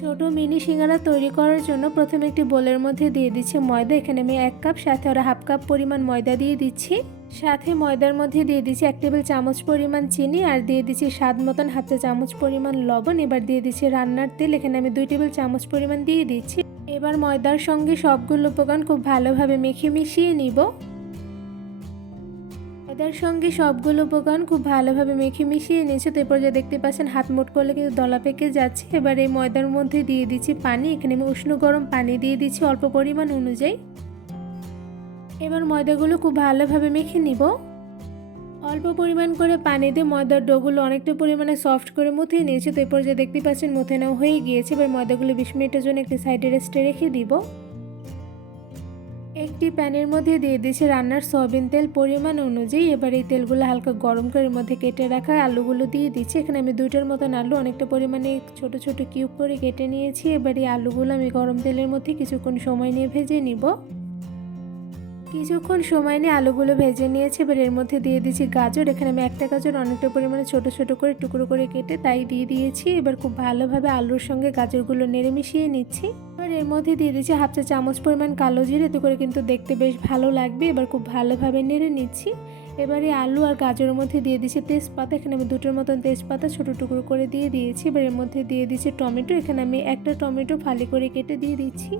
ছোট মিনি সিঙ্গারা তৈরি করার জন্য প্রথমে একটি বোলের মধ্যে দিয়ে দিচ্ছি ময়দা। এখানে আমি 1 কাপ সাথে আর হাফ কাপ পরিমাণ ময়দা দিয়ে দিচ্ছি। সাথে ময়দার মধ্যে দিয়ে দিচ্ছি 1 টেবিল চামচ পরিমাণ চিনি আর দিয়ে দিচ্ছি স্বাদ মতন হাফ চা চামচ পরিমাণ লবণ। এবার দিয়ে দিচ্ছি রান্নার তেল, এখানে আমি 2 টেবিল চামচ পরিমাণ দিয়ে দিচ্ছি। এবার ময়দার সঙ্গে সবগুলো উপকরণ খুব ভালোভাবে মেখে মিশিয়ে নিব। ময়দার সঙ্গে সবগুলো উপকরণ খুব ভালোভাবে মেখে মিশিয়ে নিয়েছে। তো এরপর যা দেখতে পাচ্ছেন হাত মুঠ করলে কিন্তু দলা পেকে যাচ্ছে। এবার এই ময়দার মধ্যে দিয়ে দিচ্ছি পানি, এখানে আমি উষ্ণ গরম পানি দিয়ে দিচ্ছি অল্প পরিমাণ অনুযায়ী। এবার ময়দাগুলো খুব ভালোভাবে মেখে নিব। অল্প পরিমাণ করে পানি দিয়ে ময়দার ডোগুলো অনেকটা পরিমাণে সফট করে মুথে নিয়েছি। তো এরপর যা দেখতে পাচ্ছেন মুথে নেওয়া হয়ে গিয়েছে। এবার ময়দাগুলো 20 মিনিটের জন্য একটি সাইডে রেস্টে রেখে দিব। একটি প্যানের মধ্যে দিয়ে দিয়েছি রান্নার সয়াবিন তেল পরিমাণ অনুযায়ী। এবার এই তেলগুলো হালকা গরম করে এর মধ্যে কেটে রাখা আলুগুলো দিয়ে দিচ্ছি। এখানে আমি 2টার মতন আলু অনেকটা পরিমাণে ছোট ছোট কিউব করে কেটে নিয়েছি। এবার এই আলুগুলো আমি গরম তেলের মধ্যে কিছুক্ষণ সময় নিয়ে ভেজে নিব। কিছুক্ষণ সময় নিয়ে আলুগুলো ভেজে নিয়েছি। এবার এর মধ্যে দিয়ে দিচ্ছি গাজর, এখানে আমি একটা গাজর অনেকটা পরিমাণে ছোট ছোট করে টুকরো করে কেটে তাই দিয়ে দিয়েছি। এবার খুব ভালোভাবে আলুর সঙ্গে গাজরগুলো নেড়ে মিশিয়ে নিচ্ছি। এবার এর মধ্যে দিয়ে দিচ্ছি হাফ চা চামচ পরিমাণ কালো জিরে, এতে করে কিন্তু দেখতে বেশ ভালো লাগবে। এবার খুব ভালোভাবে নেড়ে নিচ্ছি। এবারে আলু আর গাজরের মধ্যে দিয়ে দিচ্ছি তেজপাতা, এখানে আমি 2টার মতন তেজপাতা ছোট টুকরো করে দিয়ে দিয়েছি। এবার এর মধ্যে দিয়ে দিচ্ছি টমেটো, এখানে আমি একটা টমেটো ফালি করে কেটে দিয়ে দিচ্ছি।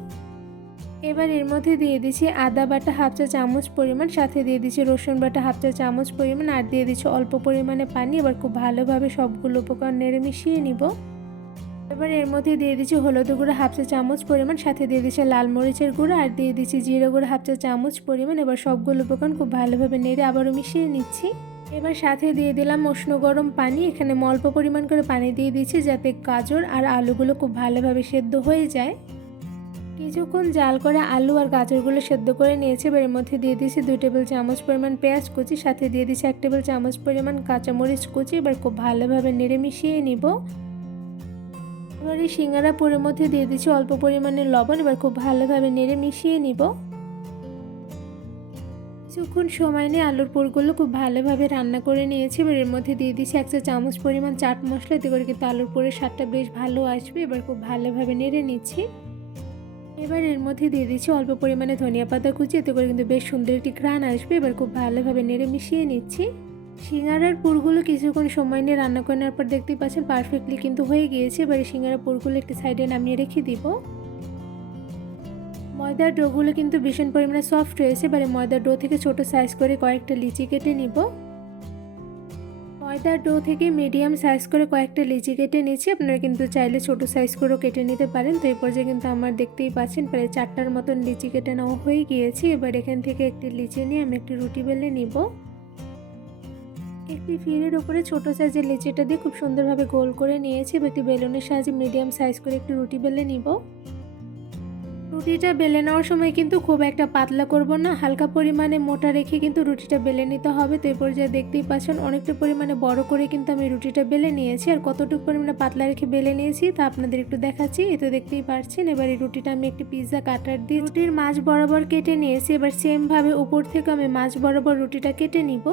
এবার এর মধ্যে দিয়ে দিচ্ছি আদা বাটা হাফ চা চামচ পরিমাণ, সাথে দিয়ে দিচ্ছি রসুন বাটা হাফ চা চামচ পরিমাণ আর দিয়ে দিচ্ছি অল্প পরিমাণে পানি। এবার খুব ভালোভাবে সবগুলো উপকরণ নেড়ে মিশিয়ে নিব। এবার এর মধ্যে দিয়ে দিচ্ছি হলুদ গুঁড়ো হাফ চা চামচ পরিমাণ, সাথে দিয়ে দিচ্ছি লাল মরিচের গুঁড়ো আর দিয়ে দিচ্ছি জিরে গুঁড়ো হাফ চা চামচ পরিমাণ। এবার সবগুলো উপকরণ খুব ভালোভাবে নেড়ে আবারও মিশিয়ে নিচ্ছি। এবার সাথে দিয়ে দিলাম উষ্ণ গরম পানি, এখানে অল্প পরিমাণ করে পানি দিয়ে দিচ্ছি যাতে গাজর আর আলুগুলো খুব ভালোভাবে সেদ্ধ হয়ে যায়। কিছুক্ষণ জাল করে আলু আর গাজরগুলো সেদ্ধ করে নিয়েছি। এবার এর মধ্যে দিয়ে দিয়েছি 2 টেবিল চামচ পরিমাণ পেঁয়াজ কুচি, সাথে দিয়ে দিচ্ছি 1 টেবিল চামচ পরিমাণ কাঁচামরিচ কুচি। এবার খুব ভালোভাবে নেড়ে মিশিয়ে নিব। এবার এই সিঙ্গারা পুরের মধ্যে দিয়ে দিচ্ছি অল্প পরিমাণে লবণ। এবার খুব ভালোভাবে নেড়ে মিশিয়ে নিব। কিছুক্ষণ সময় নিয়ে আলুর পুরগুলো খুব ভালোভাবে রান্না করে নিয়েছি। এবার এর মধ্যে দিয়ে দিচ্ছি 1 চা চামচ পরিমাণ চাট মশলা, এতে করে কিন্তু আলুর পুরের স্বাদটা বেশ ভালো আসবে। এবার খুব ভালোভাবে নেড়ে নিচ্ছি। এবার এর মধ্যে দিয়ে দিচ্ছি অল্প পরিমাণে ধনিয়া পাতা কুচি, এতে করে কিন্তু বেশ সুন্দর একটি ঘ্রাণ আসবে। এবার খুব ভালোভাবে নেড়ে মিশিয়ে নিচ্ছি। সিঙ্গারার পুরগুলো কিছুক্ষণ সময় নিয়ে রান্না করে নেওয়ার পর দেখতেই পাচ্ছেন পারফেক্টলি কিন্তু হয়ে গিয়েছে। এবার সিঙ্গারার পুরগুলো একটি সাইডে নামিয়ে রেখে দিব। ময়দার ডোগুলো কিন্তু ভীষণ পরিমাণে সফট হয়েছে। এবারে ময়দার ডো থেকে ছোট সাইজ করে কয়েকটা লিচি কেটে নিব। ময়দার ডো থেকে মিডিয়াম সাইজ করে কয়েকটা লিচি কেটে নিয়েছি। আপনারা কিন্তু চাইলে ছোট সাইজ করেও কেটে নিতে পারেন। তো এই পর্যায়ে কিন্তু আমার দেখতেই পাচ্ছেন প্রায় 4টার মতন লিচি কেটে নেওয়া হয়ে গিয়েছে। এবার এখান থেকে একটি লিচি নিয়ে আমি একটি রুটি বেলে নিব। একটি ফিরের উপরে ছোট সাইজের লিচিটা দিয়ে খুব সুন্দরভাবে গোল করে নিয়েছি। এবার একটি বেলুনের সাহায্যে মিডিয়াম সাইজ করে একটি রুটি বেলে নিব। রুটিটা বেলে নেওয়ার সময় কিন্তু খুব একটা পাতলা করব না, হালকা পরিমাণে মোটা রেখে কিন্তু রুটিটা বেলে নিতে হবে। তো এই পর্যায়ে দেখতেই পাচ্ছেন অনেকটা পরিমাণে বড় করে কিন্তু আমি রুটিটা বেলে নিয়েছি। আর কতটুকু পরিমাণে পাতলা রেখে বেলে নিয়েছি তা আপনাদের একটু দেখাচ্ছি। এই তো দেখতেই পাচ্ছেন। এবার এই রুটিটা আমি একটি পিৎজা কাটার দিয়ে রুটির মাঝ বরাবর কেটে নিয়েছি। এবার সেমভাবে উপর থেকে আমি মাঝ বরাবর রুটিটা কেটে নিব।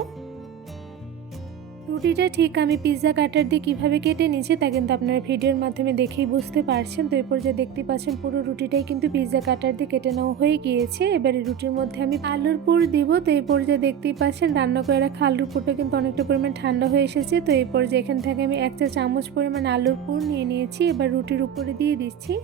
রুটিটা ঠিক আমি পিৎজা কাটার দিয়ে কীভাবে কেটে নিয়েছি তা কিন্তু আপনারা ভিডিওর মাধ্যমে দেখেই বুঝতে পারছেন। তো এরপর যে দেখতে পাচ্ছেন পুরো রুটিটাই কিন্তু পিৎজা কাটার দিয়ে কেটে নেওয়া হয়ে গিয়েছে। এবারে রুটির মধ্যে আমি আলুর পুর দিব। তো এই পর্যায়ে দেখতেই পাচ্ছেন রান্না করে রাখা আলুর পুরটা কিন্তু অনেকটা পরিমাণ ঠান্ডা হয়ে এসেছে। তো এই পর্যায়ে এখান থেকে আমি 1 চা চামচ পরিমাণ আলুর পুর নিয়ে নিয়েছি। এবার রুটির উপরে দিয়ে দিচ্ছি।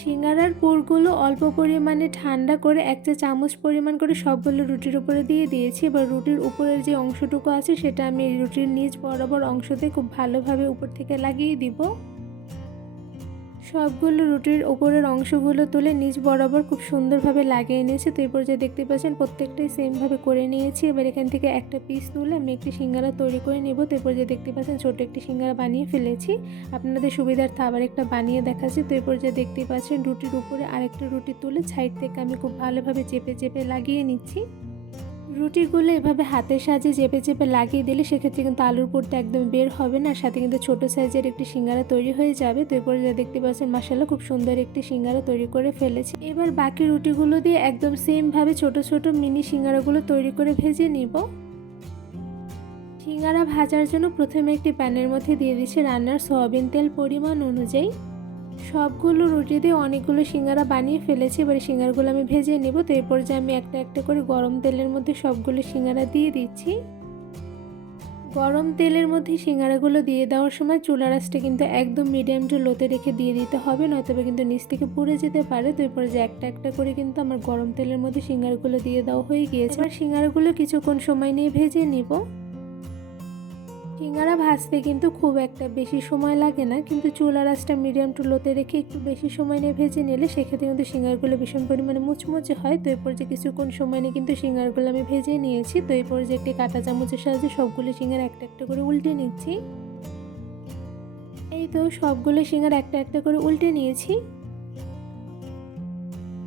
সিঙ্গারার পুরগুলো অল্প পরিমাণে ঠান্ডা করে 1 চা চামচ পরিমাণ করে সবগুলো রুটির উপরে দিয়ে দিয়েছি। এবার রুটির উপরের যে অংশটুকু আছে সেটা আমি রুটির নিচ বরাবর অংশতে খুব ভালোভাবে উপর থেকে লাগিয়ে দিব। সবগুলো রুটির উপরের অংশগুলো তুলে নিচ বরাবর খুব সুন্দরভাবে লাগিয়ে নিয়েছি। তো এই পর্যায়ে দেখতে পাচ্ছেন প্রত্যেকটাই সেমভাবে করে নিয়েছি। এবার এখান থেকে একটা পিস তুলে আমি একটি সিঙ্গারা তৈরি করে নেব। তো এই পর্যায়ে দেখতে পাচ্ছেন ছোট একটি সিঙ্গারা বানিয়ে ফেলেছি। আপনাদের সুবিধার্থে আবার একটা বানিয়ে দেখাচ্ছি। তো এই পর্যায়ে দেখতে পাচ্ছেন রুটির উপরে আরেকটা রুটি তুলে সাইড থেকে আমি খুব ভালোভাবে চেপে চেপে লাগিয়ে নিচ্ছি। রুটিগুলো এভাবে হাতের সাহায্যে চেপে চেপে লাগিয়ে দিলে সেক্ষেত্রে কিন্তু আলুর পুরটা একদম বের হবে না, সাথে কিন্তু ছোট সাইজের একটি সিঙ্গারা তৈরি হয়ে যাবে। তো এরপরে যা দেখতে পাচ্ছেন মাশাআল্লাহ খুব সুন্দর একটি সিঙ্গারা তৈরি করে ফেলেছি। এবার বাকি রুটিগুলো দিয়ে একদম সেমভাবে ছোট ছোট মিনি সিঙ্গারাগুলো তৈরি করে ভেজে নিব। সিঙ্গারা ভাজার জন্য প্রথমে একটি প্যানের মধ্যে দিয়ে দিচ্ছি রান্নার সয়াবিন তেল পরিমাণ অনুযায়ী। সবগুলো রুটি দিয়ে অনেকগুলো সিঙ্গারা বানিয়ে ফেলেছি। এবারে সিঙ্গারাগুলো আমি ভেজে নেব। তো এরপর যে আমি একটা একটা করে গরম তেলের মধ্যে সবগুলো সিঙ্গারা দিয়ে দিচ্ছি। গরম তেলের মধ্যে সিঙ্গারাগুলো দিয়ে দেওয়ার সময় চুলার আঁচটা কিন্তু একদম মিডিয়াম টু লোতে রেখে দিয়ে দিতে হবে, নয়তোবা কিন্তু নিচ থেকে পুড়ে যেতে পারে। তো এরপরে যে একটা একটা করে কিন্তু আমার গরম তেলের মধ্যে সিঙ্গারাগুলো দিয়ে দেওয়া হয়ে গিয়েছে। এবার সিঙ্গারাগুলো কিছুক্ষণ সময় নিয়ে ভেজে নিব। সিঙ্গারা ভাজতে কিন্তু খুব একটা বেশি সময় লাগে না, কিন্তু চুলার আঁচটা মিডিয়াম টু লোতে রেখে একটু বেশি সময় নিয়ে ভেজে নিলে সেক্ষেত্রে কিন্তু সিঙ্গারাগুলো ভীষণ পরিমাণে মুচমুচে হয়। তো এরপর যে কিছুক্ষণ সময় নিয়ে কিন্তু সিঙ্গারাগুলো আমি ভেজে নিয়েছি। তো এরপর যে একটি কাঁটা চামচের সাহায্যে সবগুলো সিঙ্গারা একটা একটা করে উল্টে নিচ্ছি। এই তো সবগুলো সিঙ্গারা একটা একটা করে উল্টে নিয়েছি।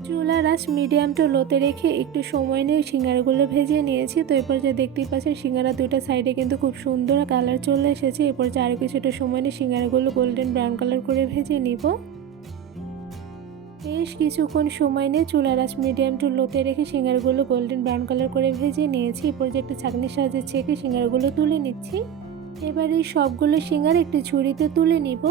চুলার আঁচ মিডিয়াম টু লোতে রেখে একটু সময় নিয়ে সিঙ্গারাগুলো ভেজে নিয়েছি। তো এরপর যে দেখতেই পাচ্ছেন সিঙ্গারা দুটো সাইডে কিন্তু খুব সুন্দর কালার চলে এসেছে। এরপর যে আরও কিছুটা সময় নিয়ে সিঙ্গারাগুলো গোল্ডেন ব্রাউন কালার করে ভেজে নিব। বেশ কিছুক্ষণ সময় নিয়ে চুলার আঁচ মিডিয়াম টু লোতে রেখে সিঙ্গারাগুলো গোল্ডেন ব্রাউন কালার করে ভেজে নিয়েছি। এরপর যে একটা ছাঁকনির সাহায্যে ছেঁকে সিঙ্গারাগুলো তুলে নিচ্ছি। এবার এই সবগুলো সিঙ্গারা একটি ঝুড়িতে তুলে নিব।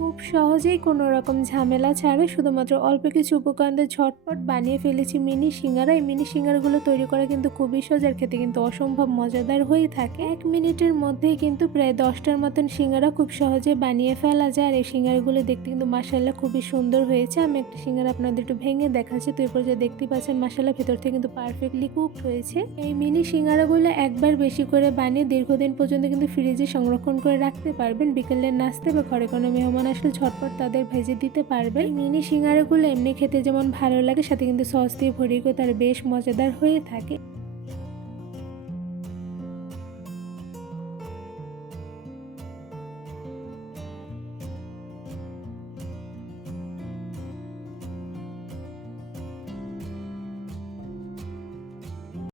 খুব সহজেই কোনো রকম ঝামেলা ছাড়া শুধুমাত্র অল্প কিছু উপকরণ দিয়ে ঝটপট বানিয়ে ফেলেছি মিনি সিঙ্গারা। এই মিনি সিঙ্গারাগুলো তৈরি করা কিন্তু খুবই সহজ, আর খেতে কিন্তু অসম্ভব মজাদার হয়ে থাকে। 1 মিনিটের মধ্যেই কিন্তু প্রায় 10টার মতন সিঙ্গারা খুব সহজে বানিয়ে ফেলা যায়। আর এই সিঙ্গারাগুলো দেখতে কিন্তু মাশাআল্লাহ খুবই সুন্দর হয়েছে। আমি একটা সিঙ্গারা আপনাদের একটু ভেঙে দেখাচ্ছি। তো এরপর যে দেখতে পাচ্ছেন মাশাআল্লাহ ভেতর থেকে কিন্তু পারফেক্টলি কুকড হয়েছে। এই মিনি সিঙ্গারাগুলো একবার বেশি করে বানিয়ে দীর্ঘদিন পর্যন্ত কিন্তু ফ্রিজে সংরক্ষণ করে রাখতে পারবেন। বিকেলের নাস্তা বা ঘরে কোনো মেহমান আসলে ঝটপট তাদের ভেজে দিতে পারবে। এই মিনি সিঙ্গারাগুলো এমনি খেতে যেমন ভালো লাগে, সাথে কিন্তু সস দিয়ে ভরিয়ে তার বেশ মজাদার হয়ে থাকে।